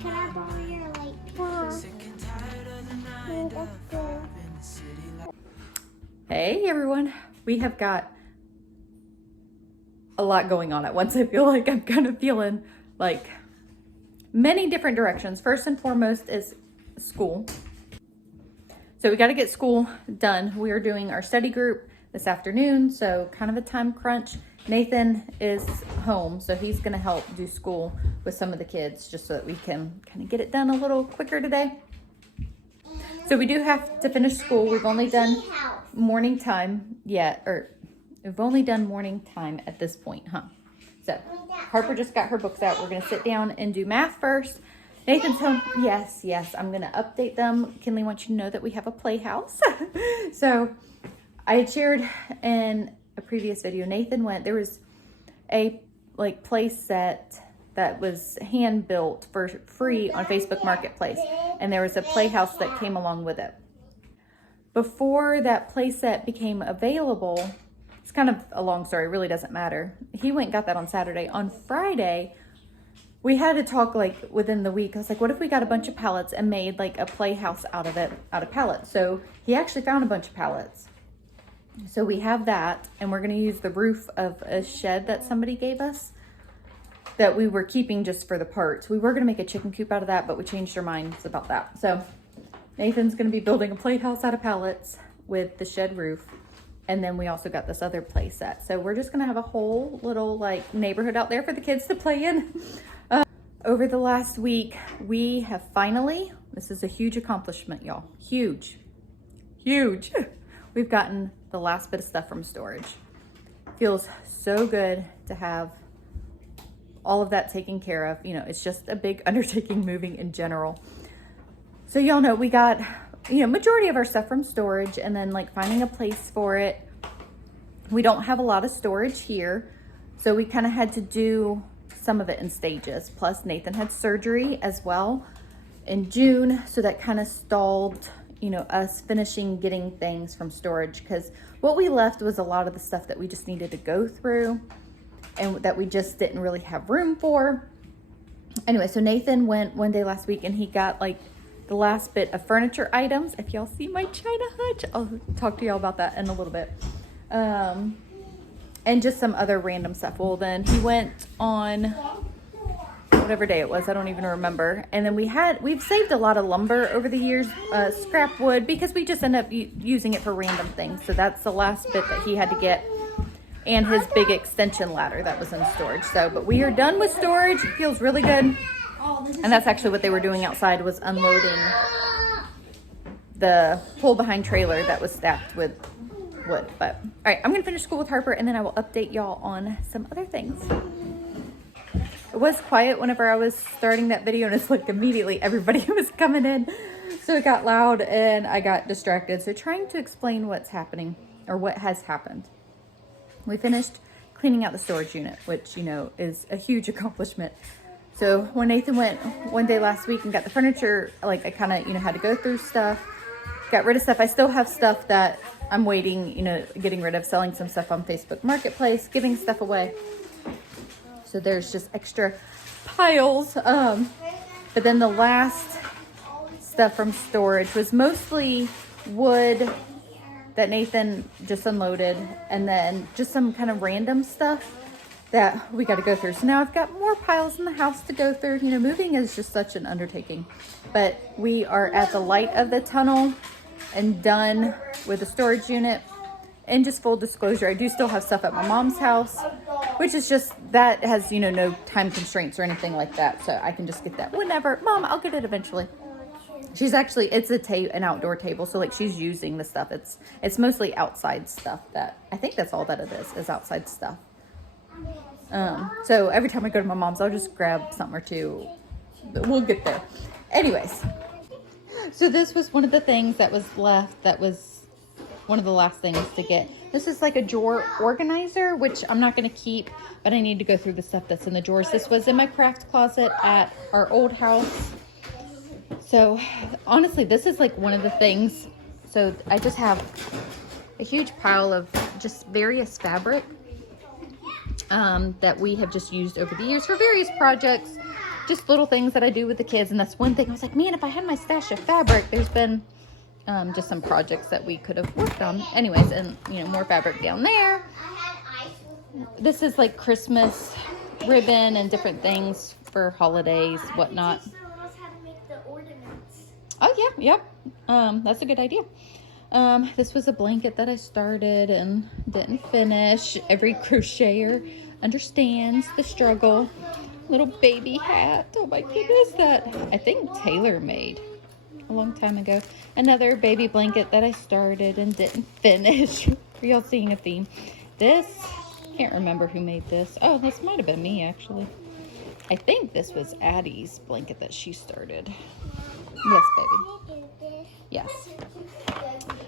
can I borrow your light? Hey everyone, we have got a lot going on at once. I feel like I'm kind of feeling like many different directions. First and foremost is school. So we got to get school done. We are doing our study group this afternoon, so kind of a time crunch. Nathan is home, so he's going to help do school with some of the kids just so that we can kind of get it done a little quicker today. So we do have to finish school. We've only done morning time yet, or we've only done morning time at this point, huh? So Harper just got her books out. We're going to sit down and do math first. Nathan's home. Yes, I'm going to update them. Kinley wants you to know that we have a playhouse. So I had shared in a previous video, Nathan went, there was a play set that was hand built for free on Facebook Marketplace, and there was a playhouse that came along with it. Before that play set became available, it's kind of a long story, really doesn't matter. He went and got that on Saturday. On Friday, we had to talk within the week. I was like, what if we got a bunch of pallets and made a playhouse out of it, out of pallets? So he actually found a bunch of pallets. So we have that, and we're going to use the roof of a shed that somebody gave us that we were keeping just for the parts. We were going to make a chicken coop out of that, but we changed our minds about that. So Nathan's going to be building a playhouse out of pallets with the shed roof. And then we also got this other play set. So we're just going to have a whole little neighborhood out there for the kids to play in. Over the last week, we have finally, this is a huge accomplishment, y'all. Huge. We've gotten the last bit of stuff from storage. Feels so good to have all of that taken care of. You know, it's just a big undertaking moving in general. So y'all know we got, majority of our stuff from storage, and then finding a place for it. We don't have a lot of storage here, so we kind of had to do some of it in stages. Plus Nathan had surgery as well in June, so that kind of stalled us finishing getting things from storage, because what we left was a lot of the stuff that we just needed to go through and that we just didn't really have room for. Anyway, so Nathan went one day last week and he got the last bit of furniture items. If y'all see my China hutch, I'll talk to y'all about that in a little bit. And just some other random stuff. Well, then he went on whatever day it was, I don't even remember. And then we've saved a lot of lumber over the years, scrap wood, because we just end up using it for random things. So that's the last bit that he had to get, and his big extension ladder that was in storage. So, but we are done with storage. It feels really good. And that's actually what they were doing outside, was unloading the pull behind trailer that was stacked with wood. But all right, I'm gonna finish school with Harper, and then I will update y'all on some other things. It was quiet whenever I was starting that video, and it's immediately everybody was coming in. So it got loud and I got distracted. So trying to explain what's happening, or what has happened. We finished cleaning out the storage unit, which, is a huge accomplishment. So when Nathan went one day last week and got the furniture, I kind of, had to go through stuff, got rid of stuff. I still have stuff that I'm waiting, getting rid of, selling some stuff on Facebook Marketplace, giving stuff away. So there's just extra piles. But then the last stuff from storage was mostly wood that Nathan just unloaded, and then just some kind of random stuff that we got to go through. So now I've got more piles in the house to go through. Moving is just such an undertaking, but we are at the light of the tunnel and done with the storage unit. And just full disclosure, I do still have stuff at my mom's house, which is just, that has, no time constraints or anything like that. So I can just get that whenever. Mom, I'll get it eventually. She's actually, it's an outdoor table. So she's using the stuff. It's mostly outside stuff that, I think that's all that it is outside stuff. So every time I go to my mom's, I'll just grab something or two, but we'll get there. Anyways, so this was one of the things that was left, that was one of the last things to get. This is a drawer organizer, which I'm not going to keep, but I need to go through the stuff that's in the drawers. This was in my craft closet at our old house. So honestly, this is one of the things. So I just have a huge pile of just various fabric that we have just used over the years for various projects, just little things that I do with the kids. And that's one thing I was like, man, if I had my stash of fabric, there's been just some projects that we could have worked on. Anyways, and you know, more fabric down there. This is like Christmas ribbon and different things for holidays, whatnot. Oh yeah, yep. That's a good idea. This was a blanket that I started and didn't finish. Every crocheter understands the struggle. Little baby hat. Oh my goodness, that I think Taylor made a long time ago. Another baby blanket that I started and didn't finish. Are y'all seeing a theme? This, can't remember who made this. Oh, this might have been me actually. I think this was Addie's blanket that she started. Yes, baby. Yes.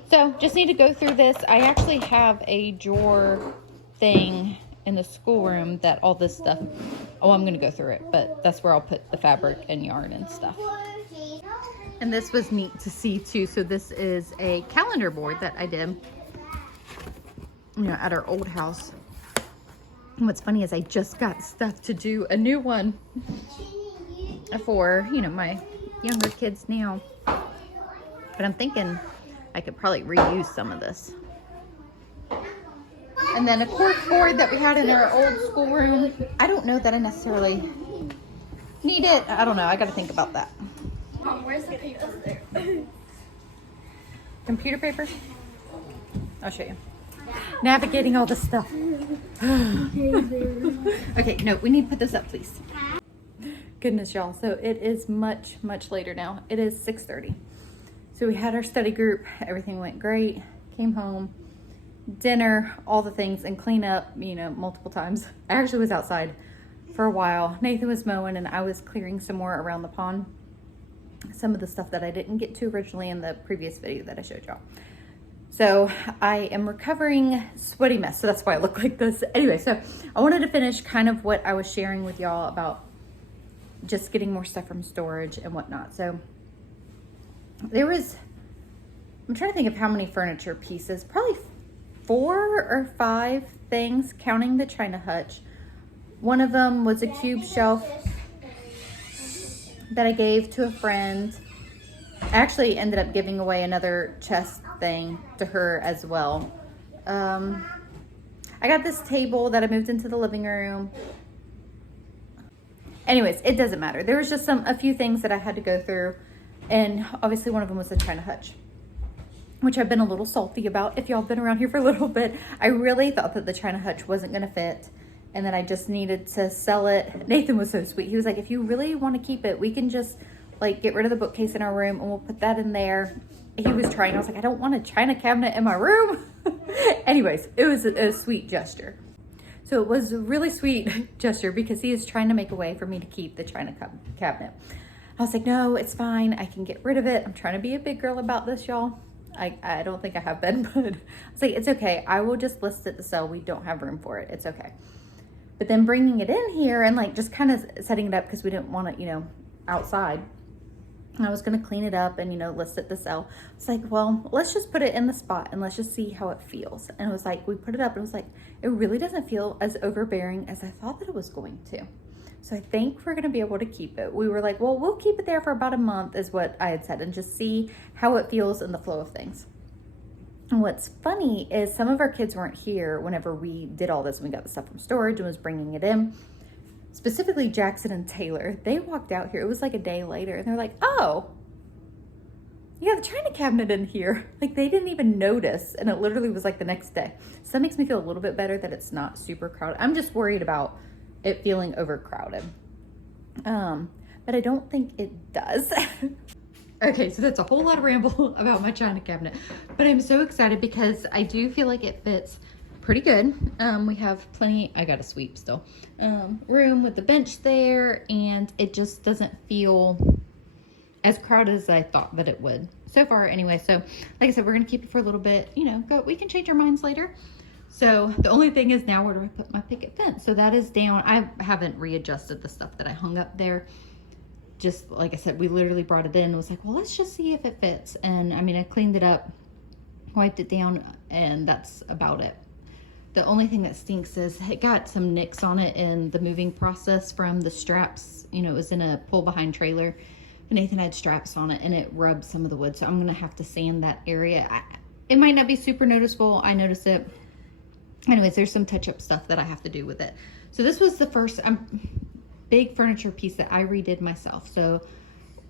So just need to go through this. I actually have a drawer thing in the schoolroom that all this stuff, oh, I'm going to go through it, but that's where I'll put the fabric and yarn and stuff. And this was neat to see too. So this is a calendar board that I did, you know, at our old house. And what's funny is I just got stuff to do a new one for, you know, my younger kids now. But I'm thinking I could probably reuse some of this. And then a cork board that we had in our old schoolroom. I don't know that I necessarily need it. I don't know. I got to think about that. Mom, where's the paper? Computer paper? I'll show you. Navigating all this stuff. Okay, no, we need to put this up, please. Goodness, y'all. So it is much, much later now. It is 6:30. So we had our study group. Everything went great. Came home. Dinner, all the things, and clean up, you know, multiple times. I actually was outside for a while. Nathan was mowing and I was clearing some more around the pond. Some of the stuff that I didn't get to originally in the previous video that I showed y'all. So I am recovering sweaty mess. So that's why I look like this. Anyway, so I wanted to finish kind of what I was sharing with y'all about just getting more stuff from storage and whatnot. So there was, I'm trying to think of how many furniture pieces, probably 4 or 5 things, counting the china hutch. One of them was a cube shelf that I gave to a friend. I actually ended up giving away another chest thing to her as well. I got this table that I moved into the living room. Anyways, it doesn't matter. There was just a few things that I had to go through, and obviously one of them was the china hutch, which I've been a little salty about. If y'all have been around here for a little bit, I really thought that the china hutch wasn't gonna fit and then I just needed to sell it. Nathan was so sweet. He was like, if you really want to keep it, we can just like get rid of the bookcase in our room and we'll put that in there. He was trying. I was like, I don't want a china cabinet in my room. Anyways, it was a sweet gesture. So it was a really sweet gesture because he is trying to make a way for me to keep the china cabinet. I was like, no, it's fine. I can get rid of it. I'm trying to be a big girl about this, y'all. I don't think I have been, but I was like, it's okay. I will just list it to sell. We don't have room for it. It's okay. But then bringing it in here and like just kind of setting it up because we didn't want it, you know, outside. And I was going to clean it up and, you know, list it to sell. It's like, well, let's just put it in the spot and let's just see how it feels. And it was like, we put it up and it was like, it really doesn't feel as overbearing as I thought that it was going to. So I think we're going to be able to keep it. We were like, well, we'll keep it there for about a month is what I had said and just see how it feels in the flow of things. And what's funny is some of our kids weren't here whenever we did all this and we got the stuff from storage and was bringing it in. Specifically Jackson and Taylor, they walked out here. It was like a day later and they're like, oh, you got the china cabinet in here. Like they didn't even notice. And it literally was like the next day. So that makes me feel a little bit better that it's not super crowded. I'm just worried about it feeling overcrowded. But I don't think it does. Okay, so that's a whole lot of ramble about my china cabinet, but I'm so excited because I do feel like it fits pretty good. We have plenty, I got to sweep still, room with the bench there, and it just doesn't feel as crowded as I thought that it would so far anyway. So like I said, we're going to keep it for a little bit, you know, we can change our minds later. So the only thing is now where do I put my picket fence? So that is down. I haven't readjusted the stuff that I hung up there. Just like I said, we literally brought it in and was like, well, let's just see if it fits. And I mean, I cleaned it up, wiped it down, and that's about it. The only thing that stinks is it got some nicks on it in the moving process from the straps. You know, it was in a pull behind trailer, and Nathan had straps on it, and it rubbed some of the wood. So I'm gonna have to sand that area. It might not be super noticeable. I notice it. Anyways, there's some touch-up stuff that I have to do with it. So this was the first big furniture piece that I redid myself. So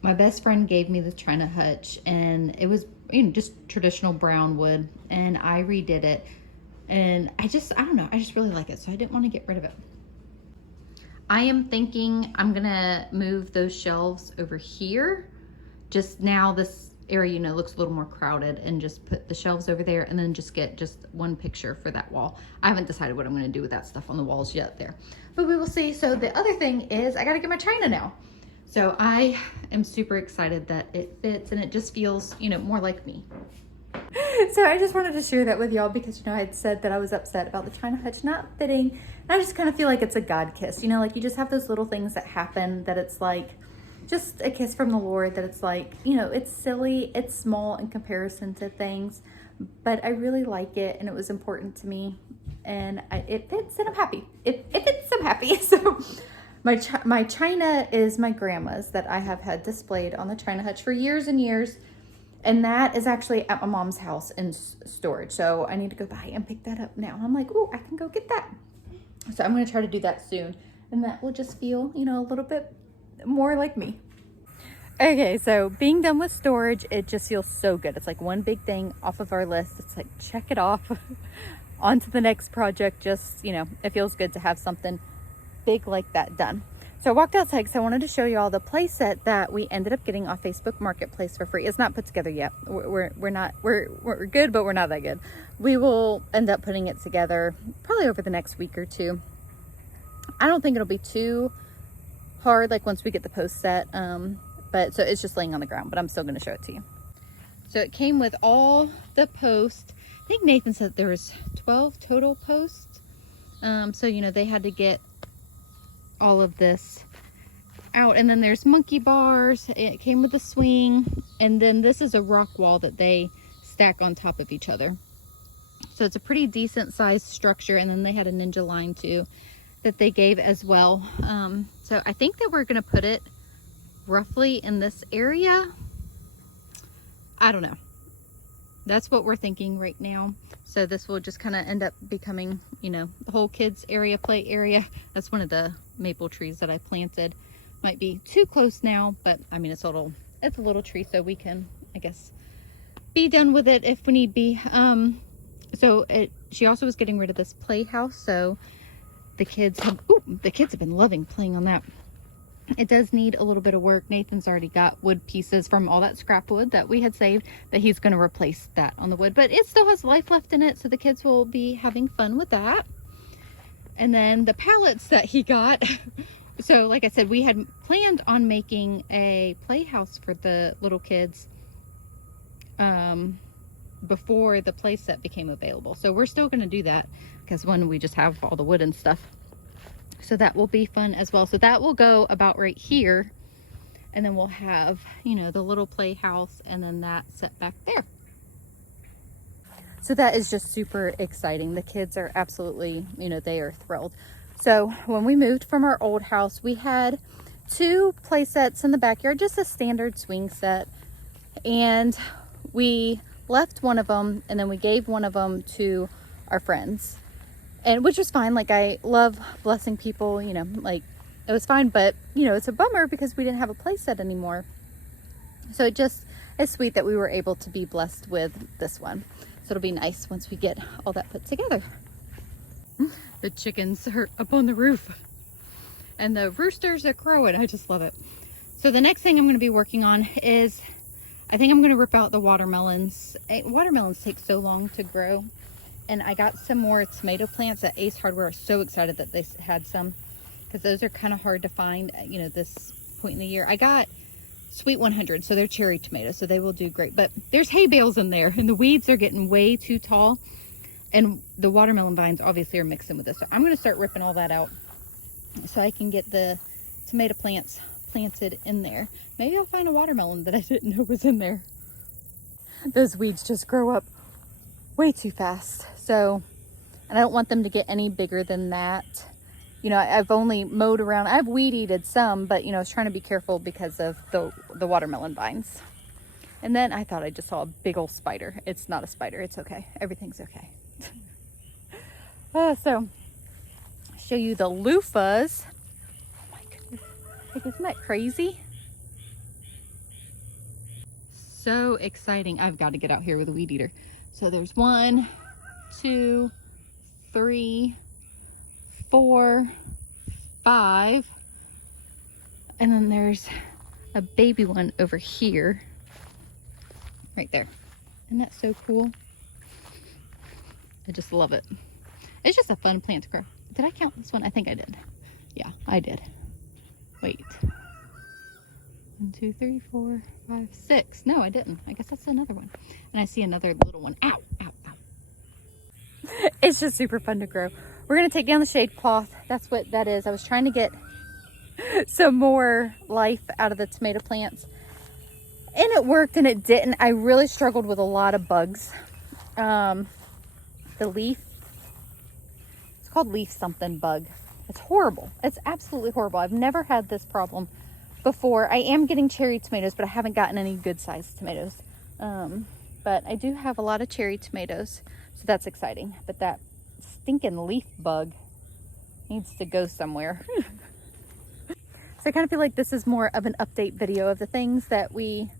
my best friend gave me the China hutch, and it was, you know, just traditional brown wood, and I redid it. And I don't know, I just really like it, so I didn't want to get rid of it. I am thinking I'm gonna move those shelves over here. Just now this area, you know, looks a little more crowded, and just put the shelves over there, and then just get just one picture for that wall. I haven't decided what I'm gonna do with that stuff on the walls yet there, but we will see. So the other thing is I gotta get my china now. So I am super excited that it fits, and it just feels, you know, more like me. So I just wanted to share that with y'all because, you know, I had said that I was upset about the china hutch not fitting. And I just kind of feel like it's a God kiss, you know, like you just have those little things that happen that it's like just a kiss from the Lord, that it's like, you know, it's silly, it's small in comparison to things, but I really like it, and it was important to me, and it fits, and I'm happy. It fits, I'm happy. So my china is my grandma's that I have had displayed on the china hutch for years and years. And that is actually at my mom's house in storage. So I need to go by and pick that up now. I'm like, oh, I can go get that. So I'm going to try to do that soon. And that will just feel, you know, a little bit more like me. Okay, so being done with storage, it just feels so good. It's like one big thing off of our list. It's like, check it off. On to the next project. Just, you know, it feels good to have something big like that done. So I walked outside because I wanted to show you all the play set that we ended up getting off Facebook Marketplace for free. It's not put together yet. We're good, but we're not that good. We will end up putting it together probably over the next week or two. I don't think it'll be too hard, like once we get the post set. But so it's just laying on the ground, but I'm still going to show it to you. So it came with all the posts. I think Nathan said there was 12 total posts. So, you know, they had to get all of this out, and then there's monkey bars. It came with a swing, and then this is a rock wall that they stack on top of each other. So it's a pretty decent sized structure, and then they had a ninja line too that they gave as well. So I think that we're gonna put it roughly in this area. I don't know. That's what we're thinking right now. So this will just kind of end up becoming, you know, the whole kids area, play area. That's one of the maple trees that I planted. Might be too close now, but I mean, it's a little tree, so we can, I guess, be done with it if we need be. She also was getting rid of this playhouse, so the kids have been loving playing on that. It does need a little bit of work. Nathan's already got wood pieces from all that scrap wood that we had saved that he's going to replace that on the wood, but it still has life left in it, so the kids will be having fun with that. And then the pallets that he got. So like I said, we had planned on making a playhouse for the little kids before the play set became available. So we're still going to do that because when we just have all the wood and stuff. So that will be fun as well. So that will go about right here. And then we'll have, you know, the little playhouse, and then that set back there. So that is just super exciting. The kids are absolutely, you know, they are thrilled. So when we moved from our old house, we had 2 play sets in the backyard, just a standard swing set. And we left one of them, and then we gave one of them to our friends. And which was fine. Like, I love blessing people, you know, like it was fine, but you know, it's a bummer because we didn't have a play set anymore. So it just is sweet that we were able to be blessed with this one. So it'll be nice once we get all that put together. The chickens are up on the roof and the roosters are crowing. I just love it. So the next thing I'm going to be working on is, I think I'm going to rip out the watermelons. Watermelons take so long to grow. And I got some more tomato plants at Ace Hardware. I was so excited that they had some, because those are kind of hard to find, you know, this point in the year. I got Sweet 100, so they're cherry tomatoes, so they will do great. But there's hay bales in there, and the weeds are getting way too tall. And the watermelon vines obviously are mixing with this. So I'm going to start ripping all that out so I can get the tomato plants planted in there. Maybe I'll find a watermelon that I didn't know was in there. Those weeds just grow up way too fast. So and I don't want them to get any bigger than that. You know, I've only mowed around. I've weed-eated some, but, you know, I was trying to be careful because of the watermelon vines. And then I thought I just saw a big old spider. It's not a spider. It's okay. Everything's okay. So, show you the loofahs. Oh my goodness. Like, isn't that crazy? So exciting. I've got to get out here with a weed eater. So there's 1, 2, 3, 4, 5, and then there's a baby one over here, right there. Isn't that so cool? I just love it. It's just a fun plant to grow. Did I count this one? I think I did. Yeah, I did. Wait. 1, 2, 3, 4, 5, 6. No, I didn't. I guess that's another one. And I see another little one. Ow, ow, ow. It's just super fun to grow. We're going to take down the shade cloth. That's what that is. I was trying to get some more life out of the tomato plants. And it worked and it didn't. I really struggled with a lot of bugs. The leaf, it's called leaf something bug. It's horrible. It's absolutely horrible. I've never had this problem before. I am getting cherry tomatoes, but I haven't gotten any good sized tomatoes. But I do have a lot of cherry tomatoes, so that's exciting. But that stinking leaf bug needs to go somewhere. So I kind of feel like this is more of an update video of the things that we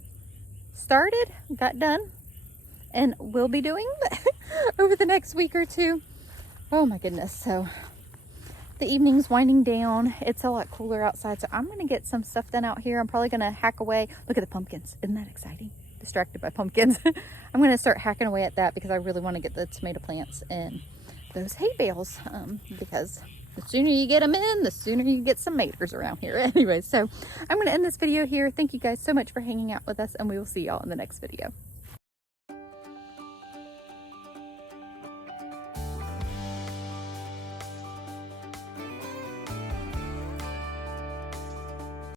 started, got done, and will be doing over the next week or two. Oh my goodness. So the evening's winding down. It's a lot cooler outside, so I'm gonna get some stuff done out here. I'm probably gonna hack away. Look at the pumpkins. Isn't that exciting? Distracted by pumpkins. I'm gonna start hacking away at that because I really want to get the tomato plants in those hay bales, because the sooner you get them in, the sooner you get some maters around here. Anyway, so I'm going to end this video here. Thank you guys so much for hanging out with us, and we will see y'all in the next video.